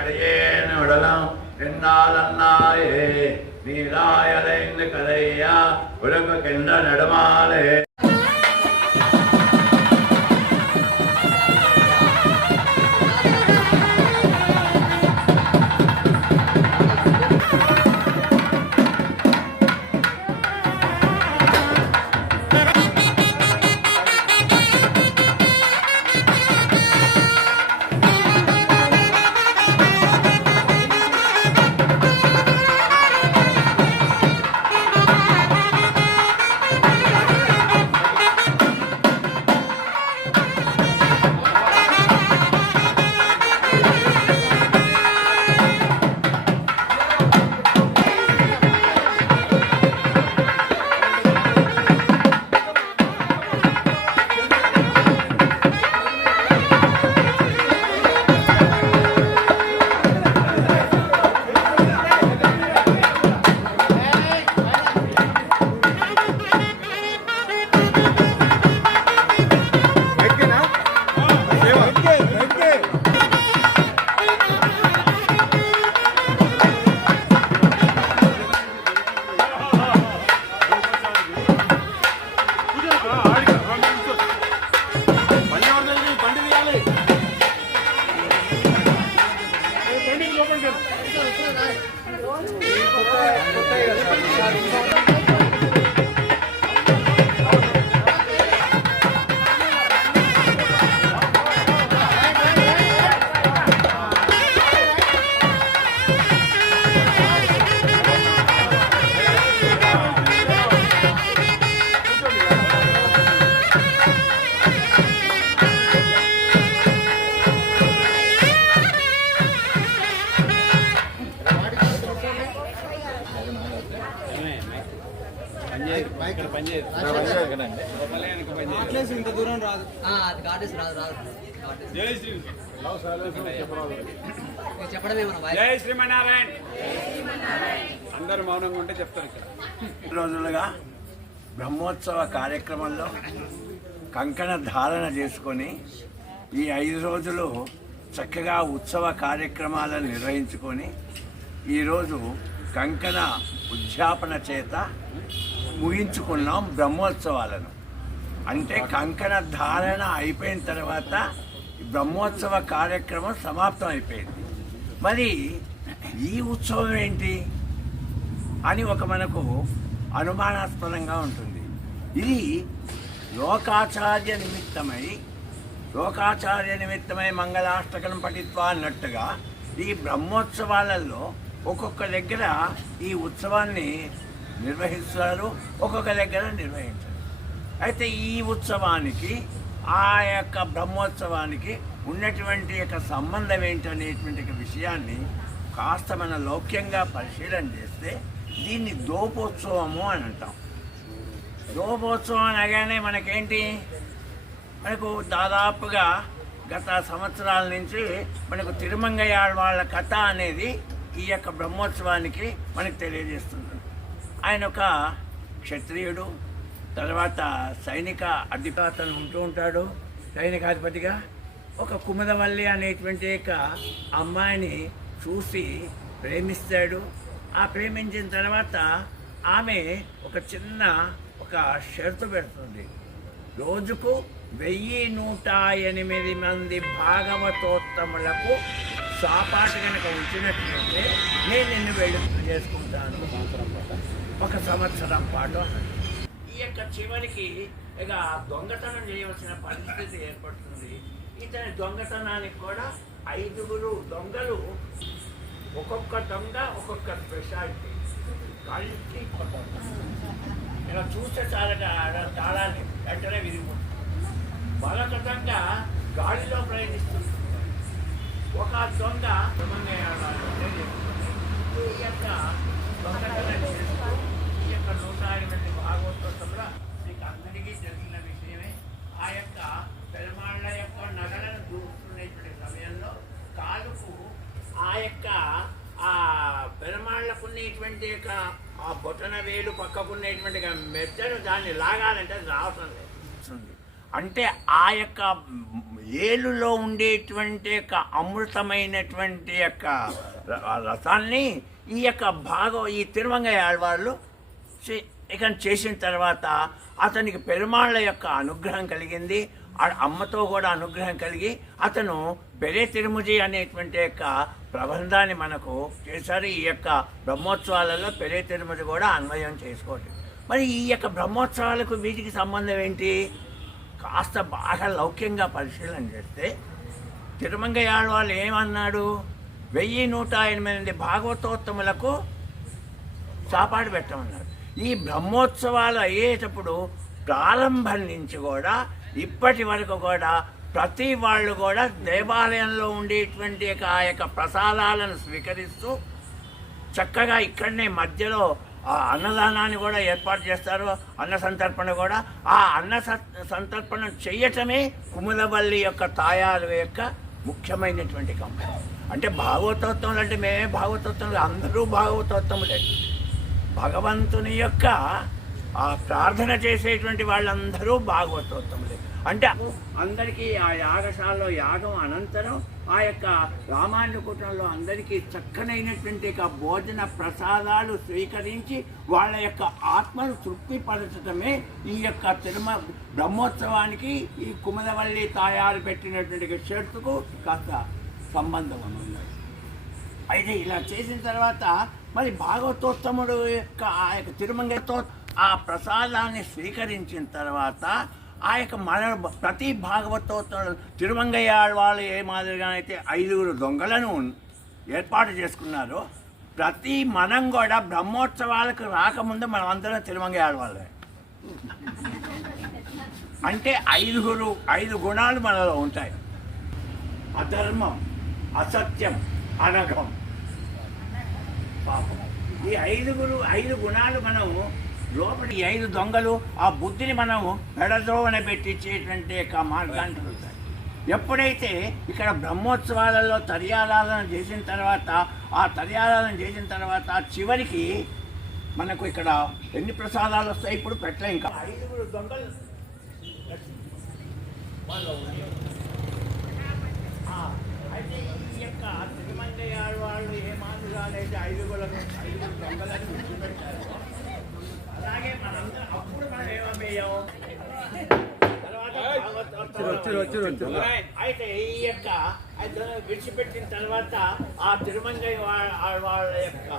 அடியேன் உடலம் என்னாலன்னாயே நீராயலைந்து கதையா உலகு கென்ற நடுமாலே ఇంత దూరం రాదు. జై శ్రీమన్నారాయణ. అందరూ మౌనంగా ఉంటే చెప్తారు. ఇక్కడ రోజులుగా బ్రహ్మోత్సవ కార్యక్రమంలో కంకణ ధారణ చేసుకొని ఈ 5 రోజులు చక్కగా ఉత్సవ కార్యక్రమాలను నిర్వహించుకొని ఈరోజు కంకణ ఉద్యాపన చేత ముగించుకున్నాం బ్రహ్మోత్సవాలను. అంటే కంకణ ధారణ అయిపోయిన తర్వాత బ్రహ్మోత్సవ కార్యక్రమం సమాప్తం అయిపోయింది. మరి ఈ ఉత్సవం ఏంటి అని మనకు అనుమానాస్పదంగా ఉంటుంది. ఇది లోకాచార్య నిమిత్తమై మంగళాష్టకం పఠిత్వా అన్నట్టుగా ఈ బ్రహ్మోత్సవాలలో ఒక్కొక్క దగ్గర ఈ ఉత్సవాన్ని నిర్వహిస్తారు, ఒక్కొక్క దగ్గర నిర్వహించారు. అయితే ఈ ఉత్సవానికి ఆ యొక్క బ్రహ్మోత్సవానికి ఉన్నటువంటి యొక్క సంబంధం ఏంటనేటువంటి విషయాన్ని కాస్త మన లౌక్యంగా పరిశీలన చేస్తే దీన్ని దోపోత్సవము అని అంటాం. దోపోత్సవం అనగానే మనకు దాదాపుగా గత సంవత్సరాల నుంచి మనకు తిరుమంగయ్య వాళ్ళ కథ అనేది ఈ యొక్క బ్రహ్మోత్సవానికి మనకు తెలియజేస్తుంది. ఆయన ఒక క్షత్రియుడు, తర్వాత సైనిక అధిపతను ఉంటూ ఉంటాడు. సైనికాధిపతిగా ఒక కుముదవల్లి అనేటువంటి ఒక అమ్మాయిని చూసి ప్రేమిస్తాడు. ఆ ప్రేమించిన తర్వాత ఆమె ఒక చిన్న షరతు పెడుతుంది. రోజుకు 1108 మంది భాగవతోత్తములకు సాపాటు కనుక ఉంచినట్లయితే నేను నిన్ను వెళ్ళి చేసుకుంటాను 1 సంవత్సరం పాటు అన్నాడు. ఈ యొక్క చివరికి ఇక దొంగతనం చేయవలసిన పరిస్థితి ఏర్పడుతుంది. ఇతని దొంగతనానికి కూడా 5 దొంగలు, ఒక్కొక్క దొంగ ఒక్కొక్క స్పెషాలిటీ. కలిసి ఇలా చూస్తే చాలగా తాళాన్ని వెంటనే విరిగిపోతుంది. మరొక దొంగ గాలిలో ప్రయాణిస్తుంది. ఒక దొంగ ఈ యొక్క దొంగతనం చేస్తూ ఈ యొక్క 108 భాగవతోత్సవంలో మీకు అందరికీ తెలిసిన విషయమే. ఆ యొక్క పెరుమాళ్ళ యొక్క నగలను దూరుతున్నటువంటి సమయంలో కాలుకు ఆ యొక్క పెరుమాళ్ళకు ఉన్నటువంటి యొక్క ఆ బొటన వేలు పక్కకున్నటువంటి మెత్తను దాన్ని లాగాలంటే అది రావటం లేదు. అంటే ఆ యొక్క ఏలులో ఉండేటువంటి యొక్క అమృతమైనటువంటి యొక్క రసాన్ని ఈ యొక్క ఈ తిరుమంగయ్య ఆళ్వాళ్ళు ఇక చేసిన తర్వాత అతనికి పెరుమాళ్ళ యొక్క అనుగ్రహం కలిగింది. అమ్మతో కూడా అనుగ్రహం కలిగి అతను పెరే తిరుముజి అనేటువంటి యొక్క ప్రబంధాన్ని మనకు చేశారు. ఈ యొక్క బ్రహ్మోత్సవాలలో పెరే తిరుముజి కూడా అన్వయం చేసుకోండి. మరి ఈ యొక్క బ్రహ్మోత్సవాలకు వీటికి సంబంధం ఏంటి? కాస్త బాగా లౌక్యంగా పరిశీలన చేస్తే తిరుమంగయ్య ఆళ్వాళ్ళు ఏమన్నాడు? 1108 భాగవతోత్తములకు చాపాడు పెట్టమన్నారు. ఈ బ్రహ్మోత్సవాలు అయ్యేటప్పుడు ప్రారంభం నుంచి కూడా ఇప్పటి వరకు కూడా ప్రతి వాళ్ళు కూడా దేవాలయంలో ఉండేటువంటి ఆ యొక్క ప్రసాదాలను స్వీకరిస్తూ చక్కగా ఇక్కడనే మధ్యలో ఆ అన్నదానాన్ని కూడా ఏర్పాటు చేస్తారు. అన్న సంతర్పణ కూడా. ఆ అన్న సంతర్పణ చేయటమే కుముదవల్లి యొక్క తాయారు యొక్క ముఖ్యమైనటువంటి కంపం. అంటే భాగవతోత్తములు అంటే మేమే భాగవతోత్తములు, అందరూ భాగవతోత్తములే. భగవంతుని యొక్క ఆ ప్రార్థన చేసేటువంటి వాళ్ళందరూ భాగవతోత్తములే. అంటే అందరికీ ఆ యాగశాలలో యాగం అనంతరం ఆ యొక్క రామానుకూటంలో అందరికీ చక్కనైనటువంటి భోజన ప్రసాదాలు స్వీకరించి వాళ్ళ యొక్క ఆత్మను తృప్తిపరచడమే ఈ యొక్క బ్రహ్మోత్సవానికి ఈ కుముదవల్లి తాయారు పెట్టినటువంటి షరతుకు కాస్త సంబంధం ఉన్నది. అయితే ఇలా చేసిన తర్వాత మరి భాగవతోత్తముడు యొక్క ఆ యొక్క తిరుమంగయ్యతో ఆ ప్రసాదాన్ని స్వీకరించిన తర్వాత ఆ యొక్క ప్రతి భాగవతోత్తముడు తిరుమంగయ్య వాళ్ళు ఏ మాదిరిగానైతే 5 దొంగలను ఏర్పాటు చేసుకున్నారో ప్రతి మనం కూడా బ్రహ్మోత్సవాలకు రాకముందు మనం అందరం తిరుమంగయ్య వాళ్ళే. అంటే 5 గుణాలు మనలో ఉంటాయి. అధర్మం, అసత్యం, అనఘం, పాపం. ఈ 5 గుణాలు మనం లోపలి 5 దొంగలు ఆ బుద్ధిని మనం పెడద్రోవన పెట్టించేటువంటి మార్గాన్ని ఉంటాయి. ఎప్పుడైతే ఇక్కడ బ్రహ్మోత్సవాలలో తర్యారాధన చేసిన తర్వాత చివరికి మనకు ఇక్కడ ఎన్ని ప్రసాదాలు వస్తాయి ఇప్పుడు పెట్టలే. ఇంకా 5 దొంగలు అయితే ఈ యొక్క తిరుమంగయ్య వాళ్ళు ఏ మాదిరిగానైతే 5 దొంగలను విడిచిపెట్టారో అలాగే మనందరం అప్పుడు మనం ఏమయ్యాం తర్వాత అయితే ఈ యొక్క విడిచిపెట్టిన తర్వాత ఆ తిరుమంగయ్య వాళ్ళ యొక్క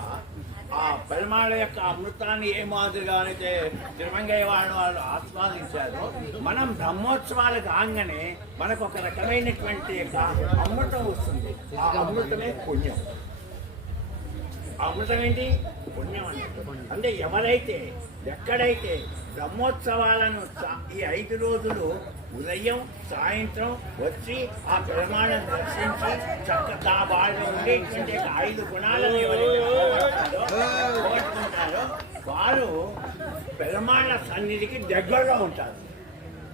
ఆ పెరుమాళ్ళ యొక్క అమృతాన్ని ఏ మాదిరిగానైతే తిరుమంగయ్య వాళ్ళు ఆస్వాదించారో మనం బ్రహ్మోత్సవాలు కాగానే మనకు ఒక రకమైనటువంటి అమృతం వస్తుంది. ఆ అమృతమే పుణ్యం. అమృతం ఏంటి? పుణ్యం అంటే ఎవరైతే ఎక్కడైతే బ్రహ్మోత్సవాలను ఈ 5 రోజులు ఉదయం సాయంత్రం వచ్చి ఆ పెరుమాళ్ళను దర్శించి చక్కగా వాళ్ళు ఉండేటువంటి 5 గుణాలను కోరుకుంటారో వారు పెరుమాళ్ళ సన్నిధికి దగ్గరలో ఉంటారు.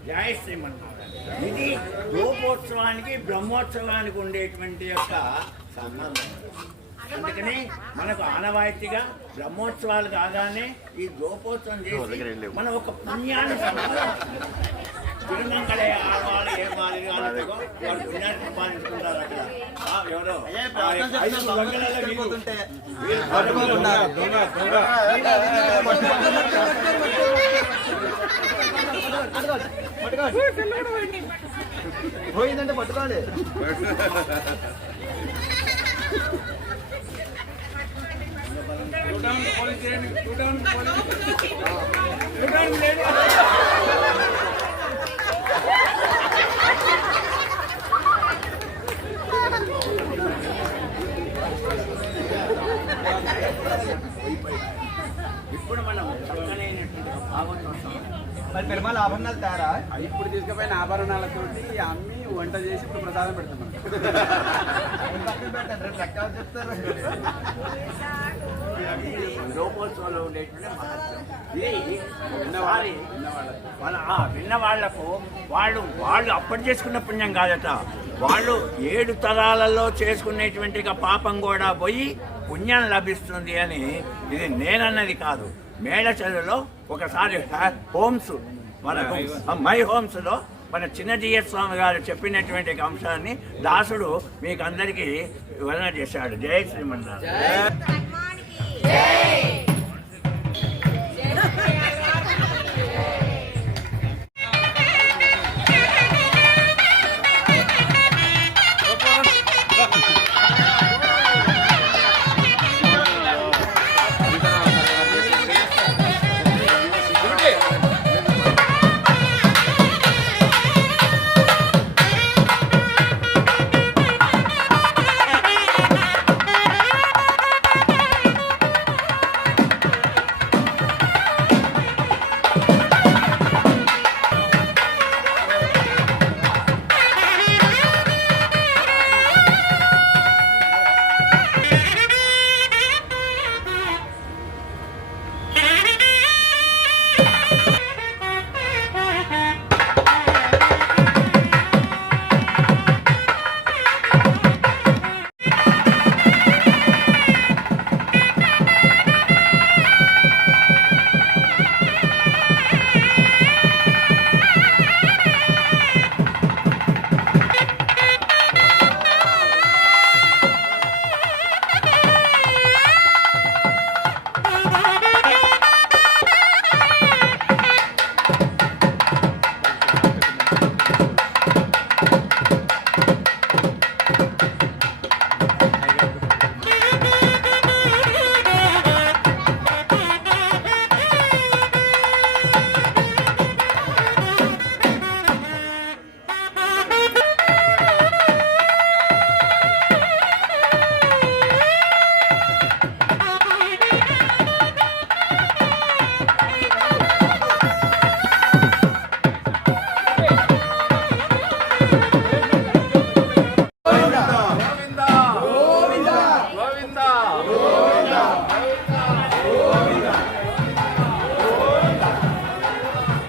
జయ శ్రీమన్నారాయణ. ఇది రూపోత్సవానికి బ్రహ్మోత్సవానికి ఉండేటువంటి యొక్క సంబంధం. అందుకని మనకు ఆనవాయితీగా బ్రహ్మోత్సవాలు కాగానే ఈ గోపోత్సవం చేసి మనం ఒక పుణ్యాన్ని తిరుమంగళయ్య ఆడవాళ్ళు ఏ మాదిరిగా వాళ్ళు పుణ్యాన్ని సంపాదించుకుంటారు. అక్కడ ఎవరో 5 దొంగలలో పోయిందంటే పట్టుకోవాలి. ఇప్పుడు మనం చక్కనైనటువంటి భాగవతోత్సవం మరి పెరుమాళ ఆభరణాలు తయారా? ఇప్పుడు తీసుకుపోయిన ఆభరణాలతోటి అమ్మి వంట చేసి ఇప్పుడు ప్రసాదం పెడుతున్నాం. చెప్తారు లోకోత్సవంలో ఉండేటువంటి మహత్యం. ఇది విన్న వాళ్లకు వాళ్ళు అప్పటి చేసుకున్న పుణ్యం కాదట. వాళ్ళు 7 తరాలలో చేసుకునేటువంటి పాపం కూడా పోయి పుణ్యం లభిస్తుంది అని ఇది నేనన్నది కాదు. మేళ చదువులో ఒకసారి హోమ్స్ మన మై హోమ్స్లో మన చిన్నజీయ స్వామి గారు చెప్పినటువంటి అంశాన్ని దాసుడు మీకు అందరికీ వివరణ చేశాడు. జై శ్రీమన్నారాయణ.